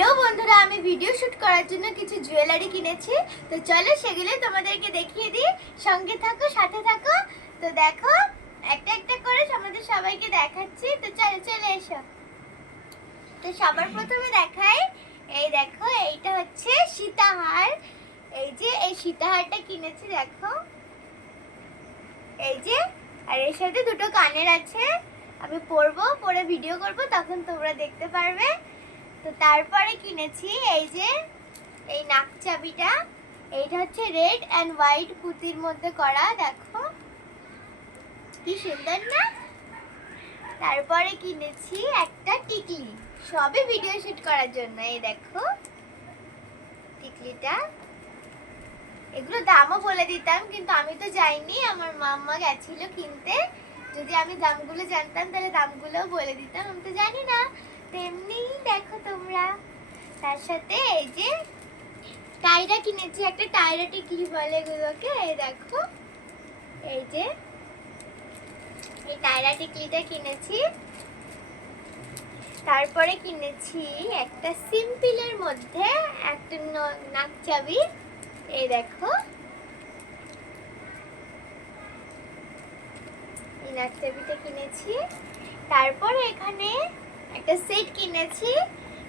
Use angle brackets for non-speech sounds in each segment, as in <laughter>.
Hello বন্ধুরা, আমি video shoot করার জন্য কিছু জুয়েলারি কিনেছি। তো চলো সেগুলো তোমাদেরকে দেখিয়ে দিই। সঙ্গে থাকো, সাথে থাকো। তো দেখো, একটা একটা করে আমাদের সবাইকে দেখাচ্ছি। তো চলো, চলে এসো। তো সবার প্রথমে দেখাই, এই দেখো, এইটা হচ্ছে সীতাহার। এই যে, এই সীতাহারটা কিনেছি, দেখো। এই যে, আর এর সাথে দুটো কানের আছে। আমি পরবো, পরে ভিডিও করব, তখন তোমরা দেখতে পারবে। তো তারপরে কিনেছি এই যে, এই নাক চাবিটা এইটা হচ্ছে রেড অ্যান্ড হোয়াইট পুঁতির মধ্যে করা, দেখো। কি সুন্দর না? তারপরে কিনেছি একটা টিকলি। সবে ভিডিও শুট করার জন্য, এই দেখো। টিকলিটা। এগুলো দামও বলে দিতাম, কিন্তু আমি তো যাইনি। আমার মাম্মা গেছিল কিনতে। যদি আমি দামগুলো জানতাম, তাহলে দামগুলোও বলে দিতাম। আমি তো জানি না। তেমনি দেখো তোমরা। তার সাথে এই যে টায়রা কিনেছি, একটা টায়রা টিকলি বলে এগুলোকে? দেখো। এই যে এই টায়রা টিকলিটা কিনেছি। তারপরে কিনেছি একটা সিম্পলের মধ্যে একটা নাক চাবি। এই দেখো। এই নাক চাবিটা কিনেছি। তারপরে এখানে একটা সেট কিনেছি।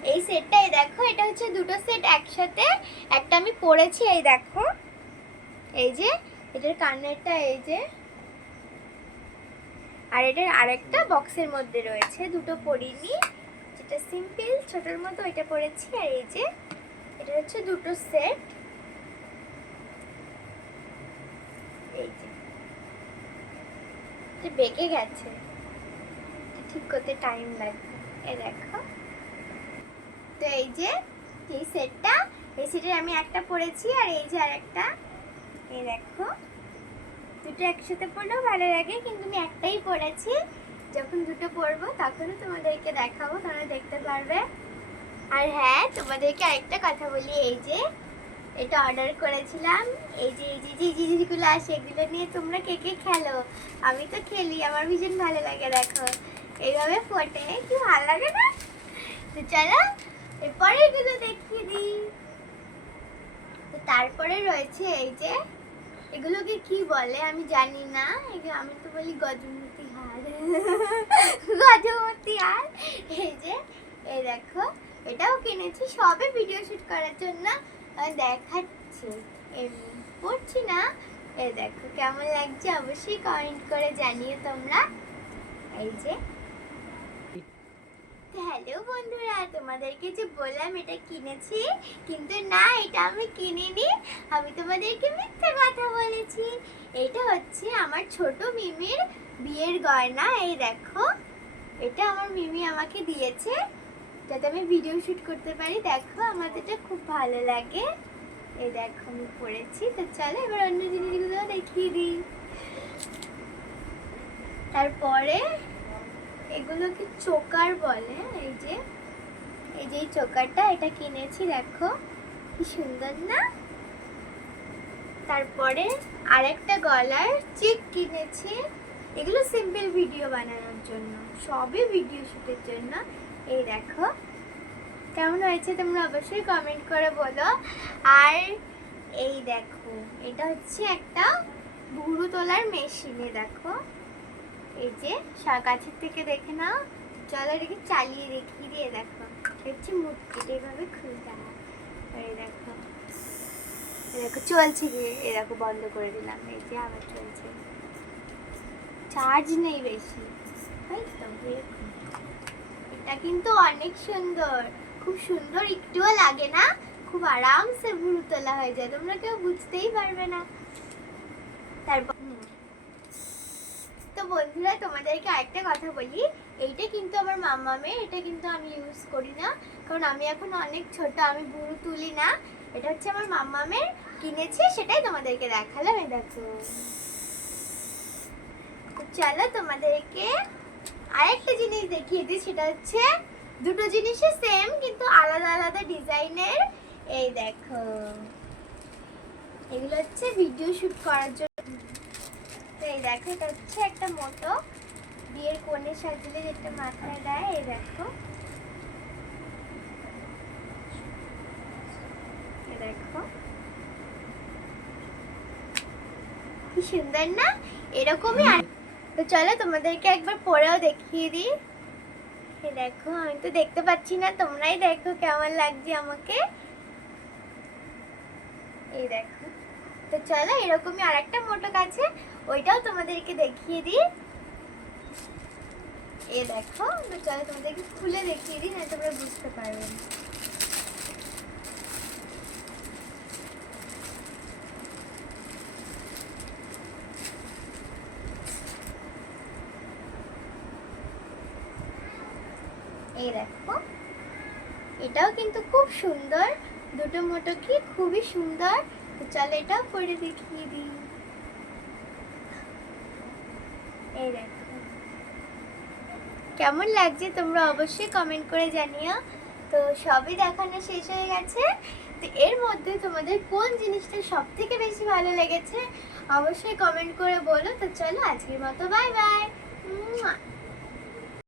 এই সেটটা এই দেখো, এটা হচ্ছে দুটো সেট একসাথে। একটা আমি পরেছি, এই দেখো। এই যে, এটার কানেরটা এই যে। আর এটার আরেকটা বক্সের মধ্যে রয়েছে, দুটো পরিনি। যেটা সিম্পল ছোটোর মতো ওইটা পরেছি। আর এই যে, এটা হচ্ছে দুটো সেট। এই যে। এটা বেঁকে গেছে। ঠিক করতে টাইম লাগবে। দেখো। তো এই যে, এই সেটটা, এই সেটের আমি একটা পরেছি আর এই যে আরেকটা। এই দেখো। দুটো একসাথে পরলেও ভালো লাগে, কিন্তু আমি একটাই পরেছি। যখন দুটো পরবো তখনও তোমাদেরকে দেখাবো, তোমরা দেখতে পারবে। আর হ্যাঁ তোমাদেরকে আরেকটা কথা বলি, এই যে, এটা অর্ডার করেছিলাম। এই যে এই যে যে জিনিসগুলো আসে এগুলো নিয়ে তোমরা কে কে খেলো? আমি তো খেলি, আমার ভীষণ ভালো লাগে, দেখো। এইভাবে ফোটে, কি ভালো লাগে না? তো চলো এরপরে এগুলো দেখিয়ে দিই। তো তারপরে রয়েছে এই যে, এগুলোকে কি বলে আমি জানি না আমি তো বলি গজমতি হার <laughs> গজমতি হার এই যে, এই দেখো, এটাও কিনেছি, সবে ভিডিও শুট করার জন্য দেখাচ্ছি। পড়ছি না। এই দেখো, কেমন লাগছে অবশ্যই কমেন্ট করে জানিও তোমরা। এই যে হ্যালো বন্ধুরা, তোমাদেরকে যে বললাম এটা কিনেছি, কিন্তু না, এটা আমি কিনিনি। আমি তোমাদেরকে মিথ্যে কথা বলেছি। এটা হচ্ছে আমার ছোট মিমির বিয়ের গয়না, এই দেখো। এটা আমার মিমি আমাকে দিয়েছে, যাতে আমি ভিডিও শুট করতে পারি। দেখো, আমার এটা খুব ভালো লাগে। এই দেখো, আমি পড়েছি তো চলো, এবার অন্য জিনিসগুলো দেখিয়ে দিই। তারপরে এগুলোকে চোকার বলে, এই যে এই যে চোকারটা, এটা কিনেছি, দেখো, কি সুন্দর না? তারপরে আরেকটা গলার চিক কিনেছি। এগুলো সিম্পল ভিডিও বানানোর জন্য, সবই ভিডিও শুটের জন্য। এই দেখো, কেমন হয়েছে তোমরা অবশ্যই কমেন্ট করে বলো। আর এই দেখো, এটা হচ্ছে একটা ভুরু তোলার মেশিনে দেখো। এই যে কাছের থেকে দেখে নাও। চলো এটাকে চালিয়ে দেখিয়ে দিয়ে দেখো। হচ্ছে মূর্তিটা এইভাবে খুলতে এই দেখো। দেখো, চলছে যে দেখো, বন্ধ করে দিলাম। এই যে আবার চলছে। চার্জ নেই বেশি। তাই তো এটা কিন্তু অনেক সুন্দর। খুব সুন্দর, একটুও লাগে না। খুব আরামসে ভুরু তোলা হয়ে যায়। তোমরা কেউ বুঝতেই পারবে না তারপর হুম। তো বন্ধুরা, তোমাদেরকে আরেকটা কথা বলি। এইটা কিন্তু আমার মামামের এটা কিন্তু আমি ইউজ করি না। কারণ আমি এখন অনেক ছোট, আমি বুড়ো তুলি না। এটা হচ্ছে আমার মামামের কিনেছি, সেটাই তোমাদেরকে দেখালাম, এই দেখো। চলো তোমাদেরকে আরেকটা জিনিস দেখিয়ে দিই, সেটা হচ্ছে দুটো জিনিসই সেম কিন্তু আলাদা আলাদা ডিজাইনের। এই দেখো। এগুলো হচ্ছে ভিডিও শুট করার জন্য তো এই দেখো, এটা হচ্ছে একটা মোটো বিয়ের কনে সাজলে যেটা মাথায় দেয়, এই দেখো। দেখো। কি সুন্দর না? এরকমই আর তো চলো তোমাদেরকে একবার পরেও দেখিয়ে দিই। দেখো, আমি তো দেখতে পাচ্ছি না, তোমরাই দেখো কেমন লাগছে আমাকে। এই দেখো। তো চলো, এরকমই আর একটা মোটক আছে। ওইটাও তোমাদেরকে দেখিয়ে দিই। এ দেখো চলো তোমাদেরকে খুলে দেখিয়ে দিই না তোমরা বুঝতে পারবে এই দেখো, এটাও কিন্তু খুব সুন্দর। দুটো মোটকি খুবই সুন্দর। তো চলো এটাও পরে দেখিয়ে দিই। কেমন লাগছে তোমরা অবশ্যই কমেন্ট করে জানিও। তো সবই দেখানো শেষ হয়ে গেছে। তো এর মধ্যে তোমাদের কোন জিনিসটা সব থেকে বেশি ভালো লেগেছে, অবশ্যই কমেন্ট করে বলো। তো চলো আজকের মতো বাই বাই